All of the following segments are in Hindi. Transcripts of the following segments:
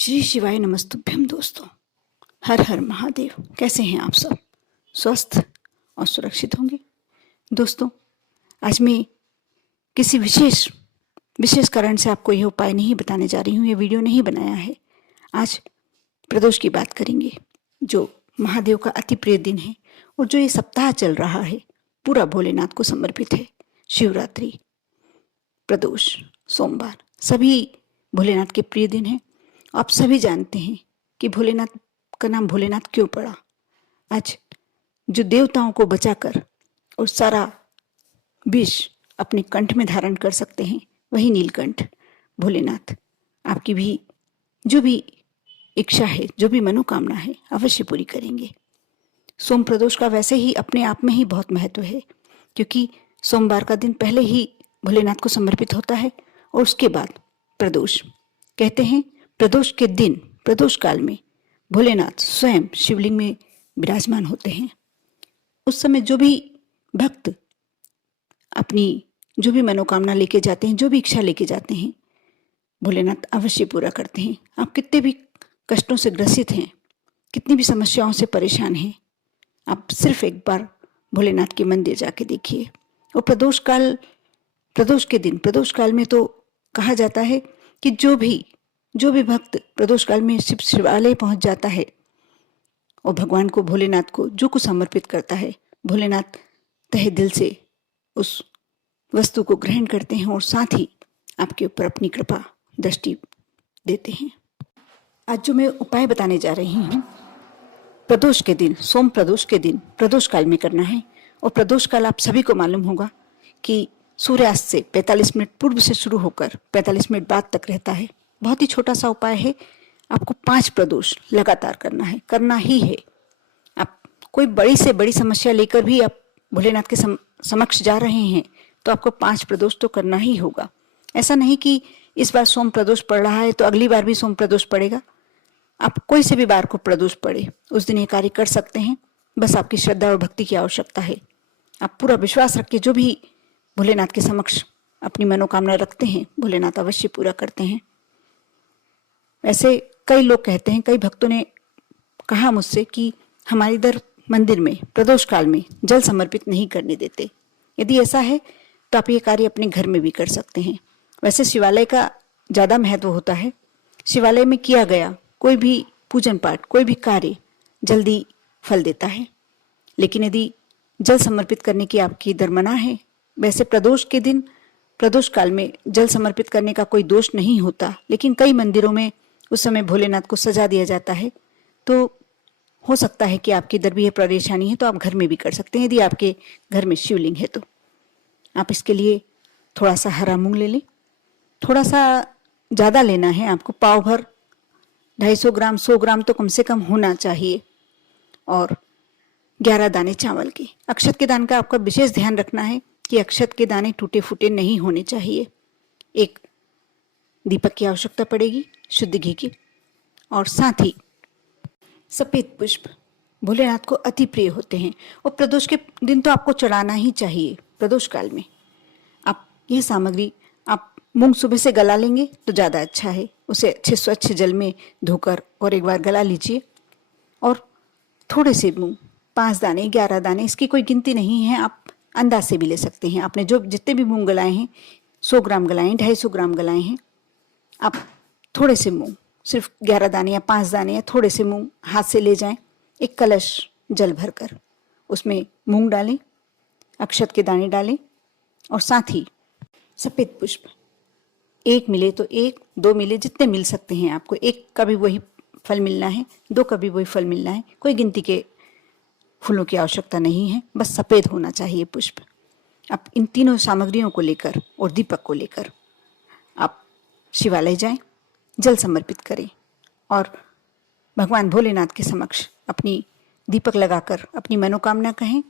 श्री शिवाय नमस्तुभ्यम दोस्तों। हर हर महादेव। कैसे हैं आप सब? स्वस्थ और सुरक्षित होंगे। दोस्तों, आज मैं किसी विशेष कारण से आपको यह उपाय नहीं बताने जा रही हूँ, ये वीडियो नहीं बनाया है। आज प्रदोष की बात करेंगे, जो महादेव का अति प्रिय दिन है और जो ये सप्ताह चल रहा है पूरा भोलेनाथ को समर्पित है। शिवरात्रि, प्रदोष, सोमवार सभी भोलेनाथ के प्रिय दिन हैं। आप सभी जानते हैं कि भोलेनाथ का नाम भोलेनाथ क्यों पड़ा। आज जो देवताओं को बचाकर और सारा विष अपने कंठ में धारण कर सकते हैं, वही नीलकंठ भोलेनाथ आपकी भी जो भी इच्छा है, जो भी मनोकामना है, अवश्य पूरी करेंगे। सोम प्रदोष का वैसे ही अपने आप में ही बहुत महत्व है, क्योंकि सोमवार का दिन पहले ही भोलेनाथ को समर्पित होता है और उसके बाद प्रदोष। कहते हैं प्रदोष के दिन, प्रदोष काल में भोलेनाथ स्वयं शिवलिंग में विराजमान होते हैं। उस समय जो भी भक्त अपनी जो भी मनोकामना लेके जाते हैं, जो भी इच्छा लेके जाते हैं, भोलेनाथ अवश्य पूरा करते हैं। आप कितने भी कष्टों से ग्रसित हैं, कितनी भी समस्याओं से परेशान हैं, आप सिर्फ एक बार भोलेनाथ के मंदिर जाके देखिए। और प्रदोष के दिन, प्रदोष काल में तो कहा जाता है कि जो भी भक्त प्रदोष काल में शिवालय पहुंच जाता है और भगवान को, भोलेनाथ को जो कुछ समर्पित करता है, भोलेनाथ तहे दिल से उस वस्तु को ग्रहण करते हैं और साथ ही आपके ऊपर अपनी कृपा दृष्टि देते हैं। आज जो मैं उपाय बताने जा रही हूँ, प्रदोष के दिन, सोम प्रदोष के दिन प्रदोष काल में करना है। और प्रदोष काल आप सभी को मालूम होगा कि सूर्यास्त से 45 मिनट पूर्व से शुरू होकर 45 मिनट बाद तक रहता है। बहुत ही छोटा सा उपाय है। आपको 5 प्रदोष लगातार करना ही है। आप कोई बड़ी से बड़ी समस्या लेकर भी आप भोलेनाथ के समक्ष जा रहे हैं तो आपको 5 प्रदोष तो करना ही होगा। ऐसा नहीं कि इस बार सोम प्रदोष पड़ रहा है तो अगली बार भी सोम प्रदोष पड़ेगा। आप कोई से भी बार को प्रदोष पड़े उस दिन ये कार्य कर सकते हैं। बस आपकी श्रद्धा और भक्ति की आवश्यकता है। आप पूरा विश्वास रख के जो भी भोलेनाथ के समक्ष अपनी मनोकामना रखते हैं, भोलेनाथ अवश्य पूरा करते हैं। वैसे कई लोग कहते हैं, कई भक्तों ने कहा मुझसे कि हमारे इधर मंदिर में प्रदोष काल में जल समर्पित नहीं करने देते। यदि ऐसा है तो आप ये कार्य अपने घर में भी कर सकते हैं। वैसे शिवालय का ज़्यादा महत्व होता है। शिवालय में किया गया कोई भी पूजन पाठ, कोई भी कार्य जल्दी फल देता है। लेकिन यदि जल समर्पित करने की आपकी इधर मना है, वैसे प्रदोष के दिन, प्रदोष काल में जल समर्पित करने का कोई दोष नहीं होता। लेकिन कई मंदिरों में उस समय भोलेनाथ को सजा दिया जाता है, तो हो सकता है कि आपकी इधर भी ये परेशानी है, तो आप घर में भी कर सकते हैं। यदि आपके घर में शिवलिंग है तो आप इसके लिए थोड़ा सा हरा मूंग ले लें। थोड़ा सा ज़्यादा लेना है आपको, पाव भर, 250 ग्राम, 100 ग्राम तो कम से कम होना चाहिए। और 11 दाने चावल के। अक्षत के दान का आपका विशेष ध्यान रखना है कि अक्षत के दाने टूटे फूटे नहीं होने चाहिए। एक दीपक की आवश्यकता पड़ेगी, शुद्ध घी की। और साथ ही सफेद पुष्प भोलेनाथ को अति प्रिय होते हैं और प्रदोष के दिन तो आपको चढ़ाना ही चाहिए। प्रदोष काल में आप यह सामग्री, आप मूंग सुबह से गला लेंगे तो ज़्यादा अच्छा है। उसे अच्छे स्वच्छ जल में धोकर और एक बार गला लीजिए। और थोड़े से मूंग, 5 दाने, 11 दाने, इसकी कोई गिनती नहीं है। आप अंदाज से भी ले सकते हैं। आपने जो जितने भी मूंग गलाए हैं, 100 ग्राम गलाए, 250 ग्राम गलाए हैं, आप थोड़े से मूंग, सिर्फ 11 दाने या 5 दाने या थोड़े से मूंग हाथ से ले जाएं। एक कलश जल भरकर उसमें मूंग डालें, अक्षत के दाने डालें और साथ ही सफेद पुष्प, 1 मिले तो 1, 2 मिले, जितने मिल सकते हैं आपको। 1 का भी वही फल मिलना है, 2 का भी वही फल मिलना है। कोई गिनती के फूलों की आवश्यकता नहीं है, बस सफ़ेद होना चाहिए पुष्प। आप इन तीनों सामग्रियों को लेकर और दीपक को लेकर आप शिवालय जाएं, जल समर्पित करें और भगवान भोलेनाथ के समक्ष अपनी दीपक लगाकर अपनी मनोकामना कहें।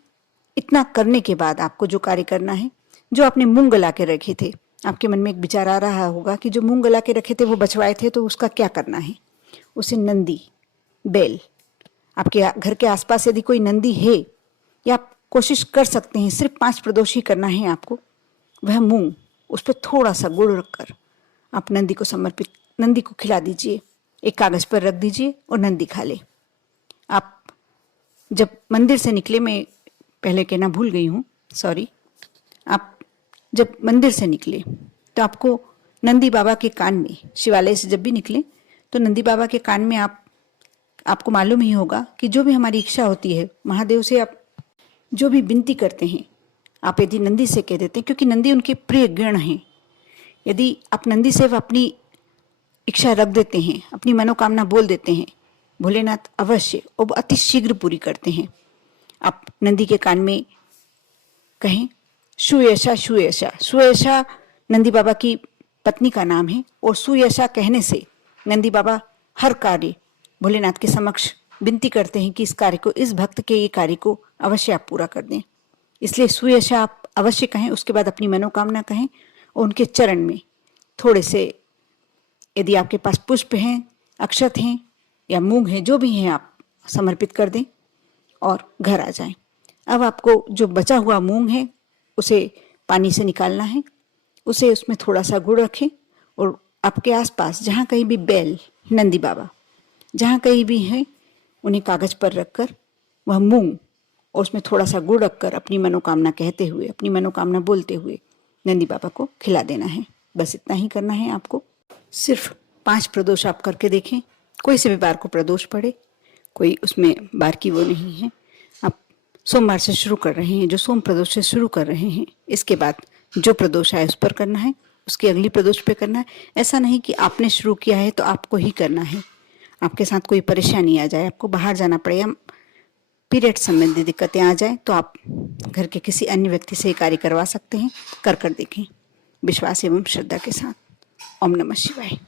इतना करने के बाद आपको जो कार्य करना है, जो आपने मूंग गला के रखे थे, आपके मन में एक विचार आ रहा होगा कि जो मूंग गला के रखे थे वो बचवाए थे, तो उसका क्या करना है। उसे नंदी, बैल, आपके घर के आसपास यदि कोई नंदी है, या आप कोशिश कर सकते हैं, सिर्फ 5 प्रदोष ही करना है आपको। वह मूंग, उस पर थोड़ा सा गुड़ रखकर आप नंदी को खिला दीजिए एक कागज पर रख दीजिए और नंदी खा ले। आप जब मंदिर से निकले, मैं पहले कहना भूल गई हूँ, सॉरी। आप जब मंदिर से निकले तो आपको नंदी बाबा के कान में, शिवालय से जब भी निकले तो नंदी बाबा के कान में आपको मालूम ही होगा कि जो भी हमारी इच्छा होती है, महादेव से आप जो भी विनती करते हैं, आप यदि नंदी से कह देते हैं, क्योंकि नंदी उनके प्रिय गण हैं। यदि आप नंदी से अपनी इच्छा रख देते हैं, अपनी मनोकामना बोल देते हैं, भोलेनाथ अवश्य और अति शीघ्र पूरी करते हैं। आप नंदी के कान में कहें सुयशा सुयशा। सुयशा नंदी बाबा की पत्नी का नाम है और सुयशा कहने से नंदी बाबा हर कार्य भोलेनाथ के समक्ष विनती करते हैं कि इस कार्य को, इस भक्त के ये कार्य को अवश्य आप पूरा कर दें। इसलिए सुयशा आप अवश्य कहें। उसके बाद अपनी मनोकामना कहें और उनके चरण में थोड़े से, यदि आपके पास पुष्प हैं, अक्षत हैं या मूंग है, जो भी हैं, आप समर्पित कर दें और घर आ जाएं। अब आपको जो बचा हुआ मूंग है उसे पानी से निकालना है। उसे उसमें थोड़ा सा गुड़ रखें और आपके आसपास जहाँ कहीं भी बैल, नंदी बाबा जहाँ कहीं भी हैं, उन्हें कागज पर रखकर वह मूंग और उसमें थोड़ा सा गुड़ रखकर अपनी मनोकामना कहते हुए, अपनी मनोकामना बोलते हुए नंदी बाबा को खिला देना है। बस इतना ही करना है आपको। सिर्फ 5 प्रदोष आप करके देखें। कोई से भी बार को प्रदोष पड़े, कोई उसमें बार की वो नहीं है। आप सोमवार से शुरू कर रहे हैं, जो सोम प्रदोष से शुरू कर रहे हैं, इसके बाद जो प्रदोष आए उस पर करना है, उसकी अगली प्रदोष पे करना है। ऐसा नहीं कि आपने शुरू किया है तो आपको ही करना है। आपके साथ कोई परेशानी आ जाए, आपको बाहर जाना पड़े या पीरियड संबंधी दिक्कतें आ जाए तो आप घर के किसी अन्य व्यक्ति से कार्य करवा सकते हैं। कर देखें विश्वास एवं श्रद्धा के साथ। ओम नमः शिवाय।